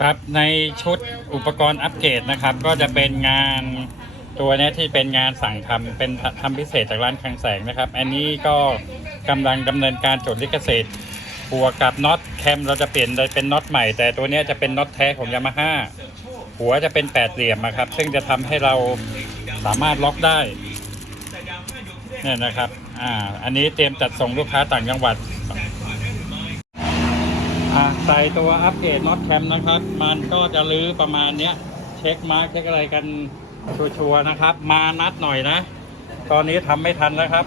ครับในชุดอุปกรณ์อัปเกรดนะครับ ก็จะเป็นงานตัวนี้ที่เป็นงานสั่งทำเป็นทำพิเศษจากร้านคลังแสงนะครับ อันนี้ก็กำลังดำเนินการจดลิขสิทธิ์บวกกับน็อตแคมเราจะเปลี่ยนเป็นน็อตใหม่ แต่ตัวนี้จะเป็นน็อตแท้ของยามาฮ่าหัวจะเป็นแปดเหลี่ยมนะครับ ซึ่งจะทำให้เราสามารถล็อกได้เนี่ยนะครับ อ่า อันนี้เตรียมจัดส่งลูกค้าต่างจังหวัด อะใส่ตัวอัปเกรดน็อตแคมนะครับ มันก็จะลื้อประมาณเนี้ย เช็คมาร์กเช็คอะไรกันชัวร์ๆนะครับ มานัดหน่อยนะ ตอนนี้ทำไม่ทันแล้วครับ